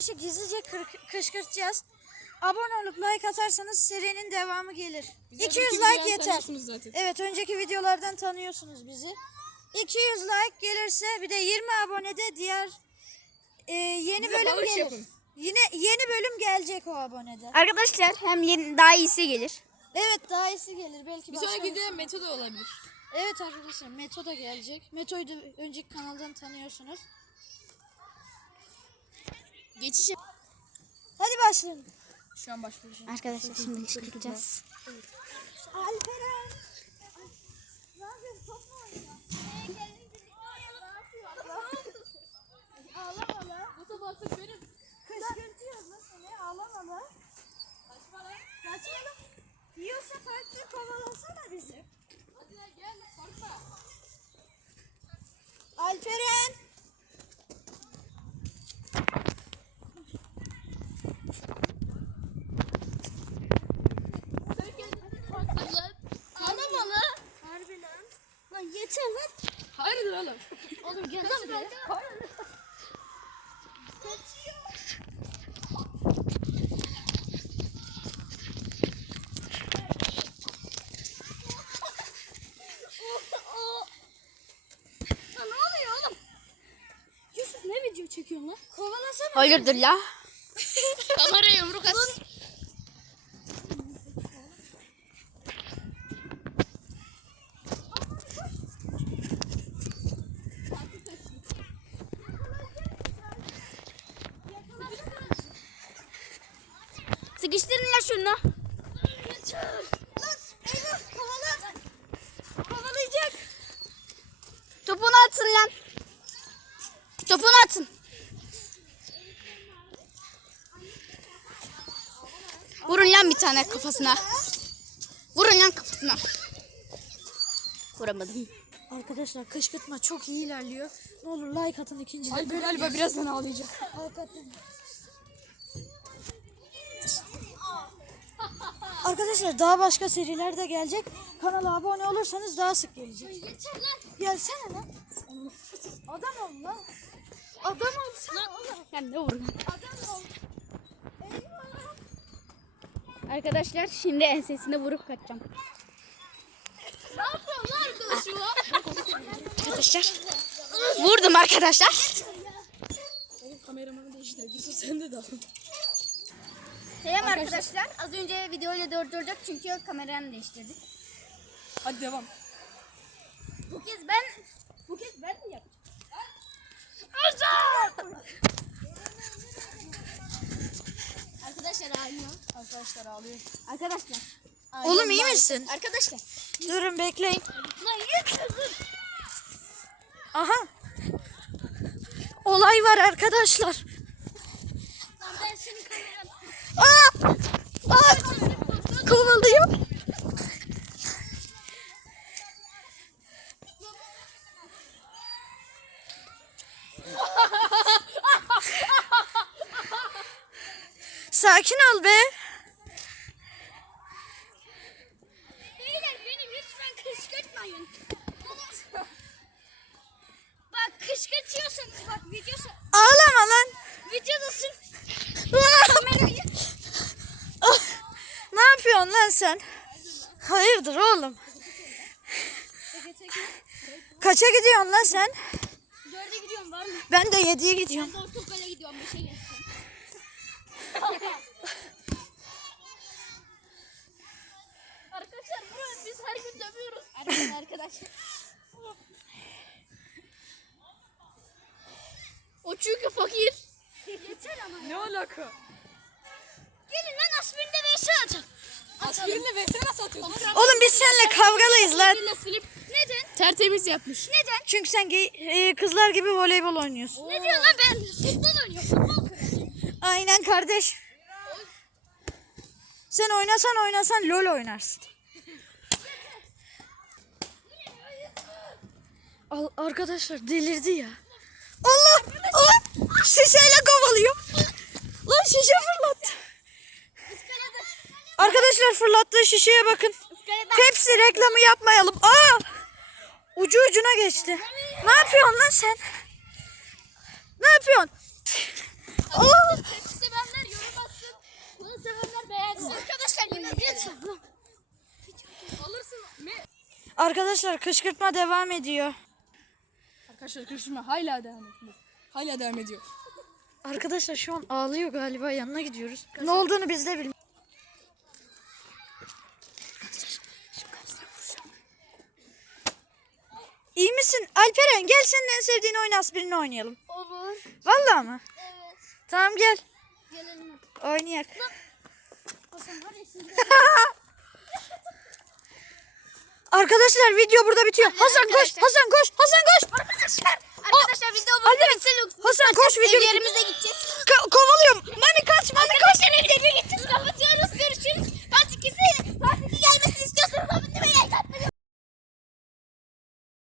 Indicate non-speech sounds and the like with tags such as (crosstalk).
İşte gizlice kır- kışkırtacağız. Abone olup like atarsanız serinin devamı gelir. 200 like yeter. Zaten. Evet önceki videolardan tanıyorsunuz bizi. 200 like gelirse bir de 20 abonede diğer e, yeni Bize bölüm gelir. yapın. Yine yeni bölüm gelecek o abonede. Arkadaşlar hem yeni, daha iyisi gelir. Evet daha iyisi gelir belki Bir sonraki videoda Meto da olabilir. Evet arkadaşlar Meto da gelecek. Meto'yu da önceki kanaldan tanıyorsunuz. Geçiş. Hadi başlayalım. Şu an başlıyoruz. Arkadaşlar şimdi kışkırtacağız. Alperen. Ne yapıyorsun? Top mu oynuyorsun? Ağlama lan. Bu sabah artık benim. Kışkırtıyoruz lan seni. Ağlama lan. Kaçma lan. Kaçma lan. Yiyorsa farklı kovalasana bizi. Hadi lan gel. Korkma. Alperen. Sen kendini korktun lan. Ağlama lan. Harbi lan. Yeter lan. Hayırdır oğlum? Oğlum gel lan buraya. ne oluyor oğlum? Yusuf ne video çekiyorsun lan? Kovalasana. Hayırdır la? (laughs) Kameraya yumruk at. Sıkıştırın la şunu. Kovalayacak. Topunu atın lan. Topunu atın. Vurun lan bir tane kafasına. Vurun lan kafasına. Vuramadım. Arkadaşlar kışkırtma çok iyi ilerliyor. Ne olur like atın ikinci. Alper galiba birazdan ağlayacak. Like atın. Arkadaşlar daha başka seriler de gelecek. Kanala abone olursanız daha sık gelecek. Gelsene lan. Adam ol lan. Adam ol sen oğlum. Hem de vurun. Adam ol. Arkadaşlar şimdi ensesine vurup kaçacağım. Ne yapıyorsun lan arkadaşım? Arkadaşlar. Vurdum arkadaşlar. Oğlum kameramanı değiştir. Yusuf sen de dal. Selam arkadaşlar. Az önce videoyu durdurduk çünkü kameranı değiştirdik. Hadi devam. Bu kez ben bu kez ben mi yapacağım? Arkadaşlar ağlıyor. Arkadaşlar ağlıyor. Arkadaşlar. Oğlum iyi misin? Arkadaşlar. Durun bekleyin. Lan yeter. Aha. Olay var arkadaşlar. Lan ben senin kameranı. Aa! Aa! Kovalıyor. Sakin ol be. Beyler beni lütfen kışkırtmayın. bak kışkırtıyorsanız bak videosu Ağlama lan. videodasın. Kamerayı. (laughs) Ne yapıyorsun lan sen? Hayırdır oğlum? Kaça gidiyorsun lan sen? Dörde gidiyorum var mı? Ben de yediye gidiyorum. Ben de ortaokula gidiyorum bir şey gelsin. Arkadaşlar buraya biz her gün dövüyoruz. Arkadaşlar arkadaşlar. O çünkü fakir. Yeter ama. Ne alaka? Gelin lan aspirinde vs atın. Aspirinle veksene nasıl atıyorsun? Oğlum biz seninle kavgalıyız lan. Neden? Tertemiz yapmış. Neden? Çünkü sen ge- e, kızlar gibi voleybol oynuyorsun. Ne diyorsun lan ben? Futbol oynuyorum. Futbol. Aynen kardeş. Sen oynasan oynasan lol oynarsın. Al, arkadaşlar delirdi ya. Allah! Allah! Şişeyle kovalıyor. Lan şişe fırlattı. Arkadaşlar fırlattığı şişeye bakın. Pepsi reklamı yapmayalım. Aa! Ucu ucuna geçti. Ne yapıyorsun lan sen? Ne yapıyorsun? Sevenler yorum atsın. Bunu sevenler beğensin. Arkadaşlar yine yeter. Alırsın. Ne? Arkadaşlar kışkırtma devam ediyor. Arkadaşlar kışma hala devam ediyor. Hala devam ediyor. Arkadaşlar şu an ağlıyor galiba yanına gidiyoruz. Ne olduğunu biz de bilmiyoruz. İyi misin? Alperen gel senin en sevdiğin oyun aspirini oynayalım. Olur. Vallahi mı? Evet. Tamam gel. Gelelim. Oynayak. Hasan var ya şimdi. (laughs) Arkadaşlar video burada bitiyor. Hasan koş, Hasan koş, Hasan koş. Arkadaşlar, arkadaşlar video burada bitsin. Hasan koş video. Evlerimize gideceğiz.